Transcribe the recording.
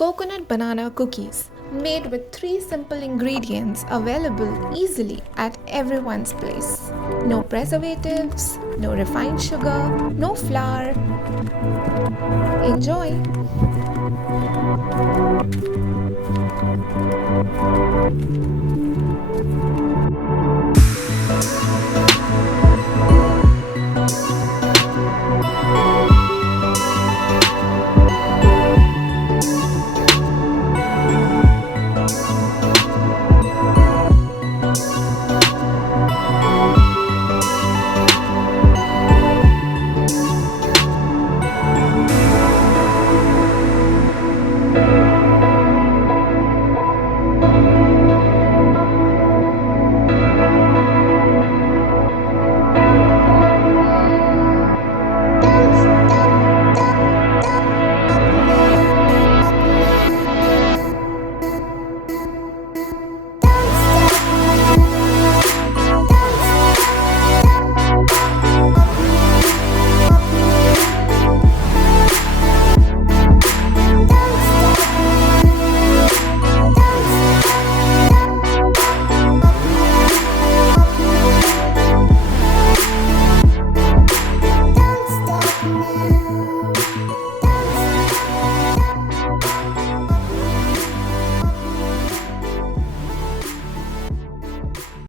Coconut banana cookies, made with 3 simple ingredients available easily at everyone's place. No preservatives, no refined sugar, no flour. Enjoy! Stop now.